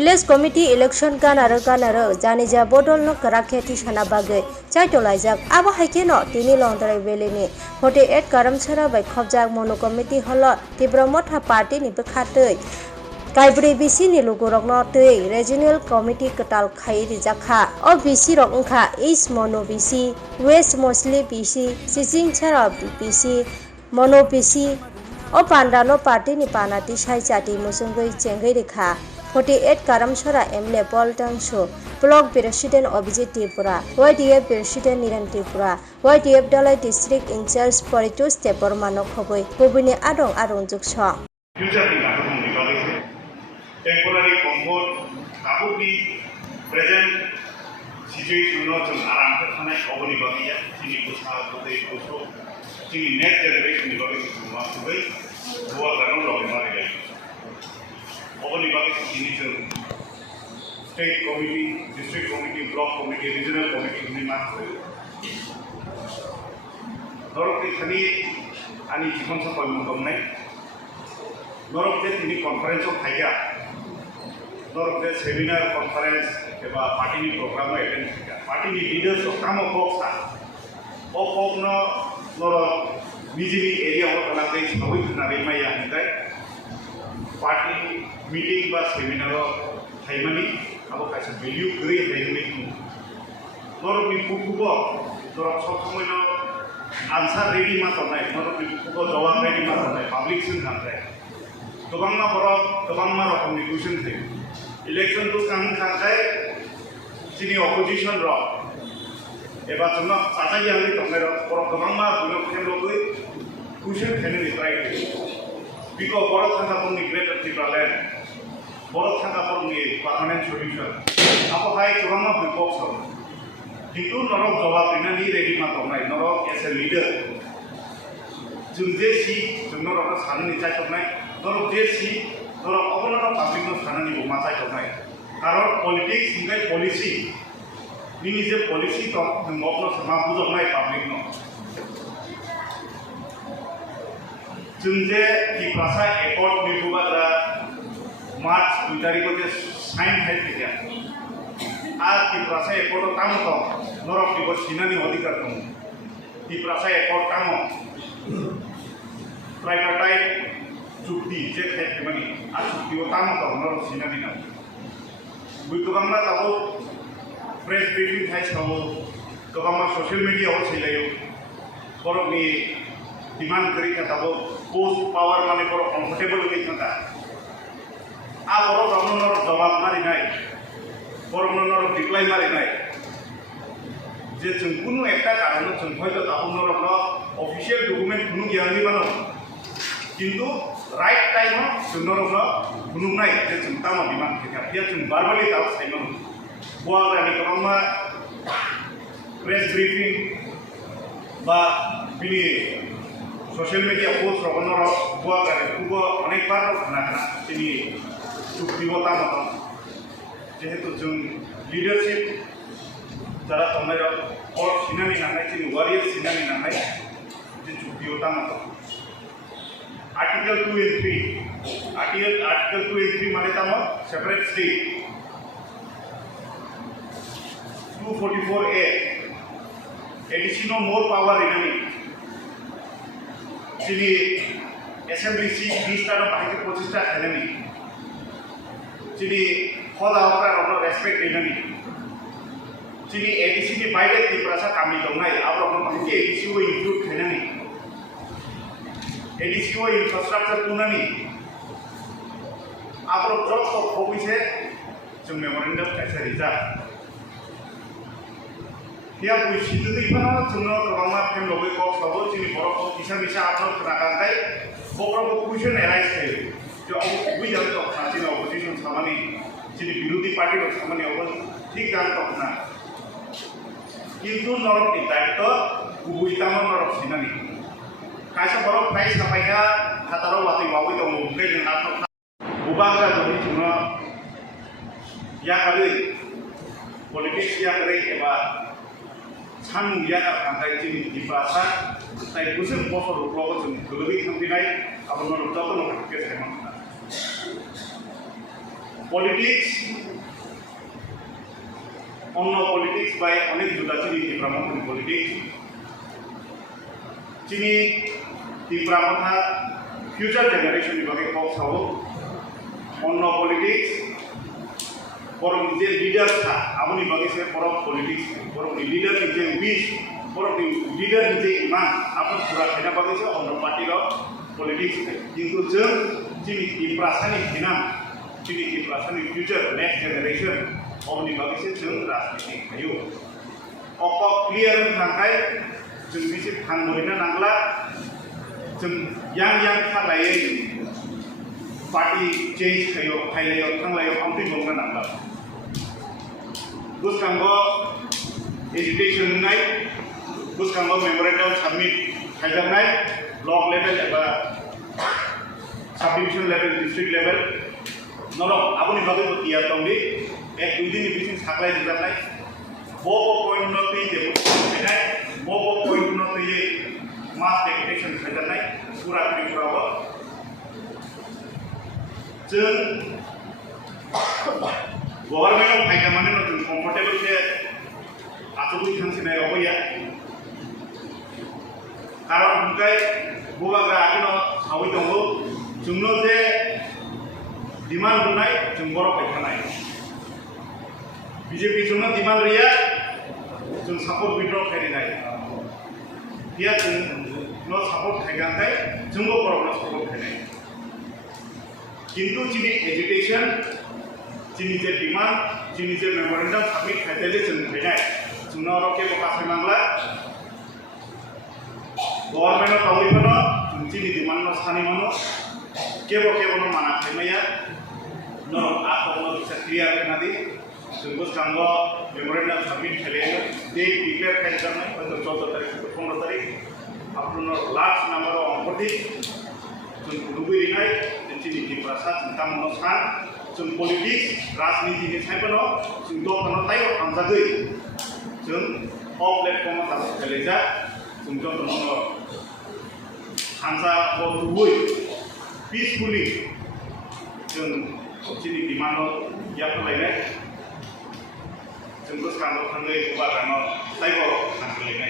Village Committee election kanaro janija bodol no karaketi sana bagai chaitolaijak abo haike no tini longdrai beleni 48 karamchara bai khobjak mono committee holo tibromotha party ni bekhatei Kaibri BC ni lugurok no tei regional committee ketal khai rijakha o BC rok ungkha East Mono BC West Mostly BC Sising Chara BC Mono BC o pandano party ni panati sai chati musungoi chengai rekha 48 Karamchara MLA Paul Tangsho Block President Abhijit Tripura YDF President Niran Tripura YDF Dalai District Incharge Poritus Tepor Manok Khoboi Bubini Adong Jukso Temporary comfort kabudi present situation no chung aram ka thana oboni bagiya chini kusha bote kuso chini next generation ni bagi ma subai boa gano lo mari gai oboni bagi chini chung state committee district committee block committee regional committee ni ma subai norok ke thani ani jikon sa koimon komnai norok ke tini conference of thaya norok ke seminar conference eba party ni program attend thaya party ni leaders of kamo koksa o kokno norok nijini area ho kana dei sawai nare maya hindai party meeting ba seminar thaimani abo kaisa value gre thaimani norok ni kukubo norok sokhomoi no answer ready ma tonai norok ni kukubo jawab ready ma tonai public sin hantai Tobangma borok tobangma rokomni question the election to kang khangai chini opposition rok eba chungna satai yang tongai rok borok tobangma buno khem logoi question khene ni try biko borok thanga pungni greater tripland borok thanga pungni permanent solution apo hai tobangma bipok so kintu norok jawab ina ni ready ma tongai norok as a leader jungje si jungno rok sanni chai tongai norok desi norok obono public no sanani bo matai tonai karon politics singai policy nini je policy to ngopno sama bujok nai public no jungje ki prasa accord ni bubara march 2 tarikh ko sign hai thya আর কি prasa accord কাম তো norok ki bo sinani অধিকার তো কি prasa accord কাম private চুক্তি যে ক্ষেত্রে মানে আর চুক্তি ও তাম তো নর সিনানি না বুইতোগামনা তাবো প্রেস ব্রিফিং থাই সাবো তোগামা সোশ্যাল মিডিয়া ও ছিলাইও বরনি ডিমান্ড করি তাবো পোস্ট পাওয়ার মানে বড় কমফর্টেবল হই থাকা আ বড় রমনর জবাব মারি নাই বড়নর ডিক্লাইন মারি নাই যে जों কোনো একটা কারণে जों হয়তো তাবনর অফিশিয়াল ডকুমেন্ট কোনো জ্ঞানী বানো কিন্তু right time sunnorok gunungnai je chungtama biman khya pia chung barbali ta saimon boa rani kama press briefing ba bini social media post rogonor boa rani kubo onek bar khana khana tini chuktiwata moto jehetu chung leadership jara tomai or sinani nanai tini warrior sinani nanai je chuktiwata moto Article 2 and 3. Article 2 and 3 माने तमो separate state. 244A. Additional more power enemy. Chini assembly seat list aro bahike 25 ta enemy. Chini khoda opera ro respect enemy. Chini ADC ni baile ti prasa kami dongai aro bahike ADC wo include enemy. ADCO infrastructure tunani आपरो drop off office है जो memorandum कैसे रिजा या कोई सिद्धि बना चुनो कबामा fame लोगे को सबो चिनी बरो को किसा मिसा आपरो करागाय बरो को क्वेश्चन एराइज थे जो अब भी जाने तो खाती ना ऑपोजिशन सामानी चिनी विरोधी पार्टी को सामानी अब ठीक जान तो ना किंतु नरक की दायित्व गुबुइतामा नरक सिनानी kaisa borok price napaiga hataro wati wawi to mungkai dengan atau ubangga jadi cuma ya kali politik ya kali eba sang ya kan jadi di prasa saya kusen bosor ruko itu lebih sampai naik apa menurut aku nak kerja sama politics অন্য politics by অনেক জুদা চিনি তীব্রামথানি politics চিনি তীব্রামথা future জেনারেশনनि बागै कक सावो অন্য politics बरंनि जे lidar था आबोनि बागैसो बर' पलिटिक्स बरंनि लिडारनि जे विश बरंनि लिडारनि जे इमान आबो पुरा खायना बागैसो अन्न पार्टिर पलिटिक्स किन्तु जों चिनि तीब्रासानि हिना चिनि तीब्रासानि फ्यूचर नेक्स्ट जेनारेशन अबनि बागैसो जों राजनीति खायो अक क्लियर थाखाय जों बिसे थांबोनो नांला जों yang थालायै पार्टी चेंज खायो फाइलायाव थांलायाव आमफ्रि बंनो नांला बुसखांगो एजुकेशन होनाय बुसखांगो मेमोरेंडम साबमिट खायजानाय ब्लक लेवल एबा sub division level district level नरम आबनि बागै बतिया दंदि एक दुइ दिन बिथिं साग्लाय जोबनाय बबो पॉइंट न पि जे खायनाय बबो पॉइंट न पि मास डेपुटेशन खायजानाय पूरा त्रिपुराव जों गभर्नमेंट फायदा माने जों कम्फर्टेबल जे आसुगुइ थांसिनायाव गैया कारण ओमफ्राय बुबाग्रा आखिनो सावै दङ जोंनो जे डिमान्ड होनाय जों बर' फायखानाय बीजेपी जोंनो डिमान्ड गैया जों सापर्ट विड्र खायनाय बिया जोंनो सापर्ट खायगांखाय जोंबो बर'नो सापर्ट खायनाय किन्तु चिनि एजुकेशन चिनि जे डिमांड चिनि जे मेमोरेंडम साबमिट खायजाले जों खायनाय जोंनो रके बकासै नांला गभर्नमेंट तावैफोरनो जों चिनि डिमांड न सानि मनो केबो माना खायनाया न आखौनो बिसा क्लियर होनादि जों बुसखांगो मेमोरेंडम साबमिट खायलायो डेट डिक्लेयर खायजानाय 14 तारिख 15 तारिख आपनो लास्ट नंबर अंकति जों लुबैनाय चिनि तीब्रासा जोंतामनो सान जों पलिटिक्स राजनीतिनि साइबनो जों दखानो तायो थांजागै जों अ प्लेटफर्माव थांनो खायलायजा जों जतनो हानजा बलुबै पीसफुली जों चिनि डिमान्ड याफलायनाय जों बुसखांगो थाङै बागानो ताइबो थांलायनाय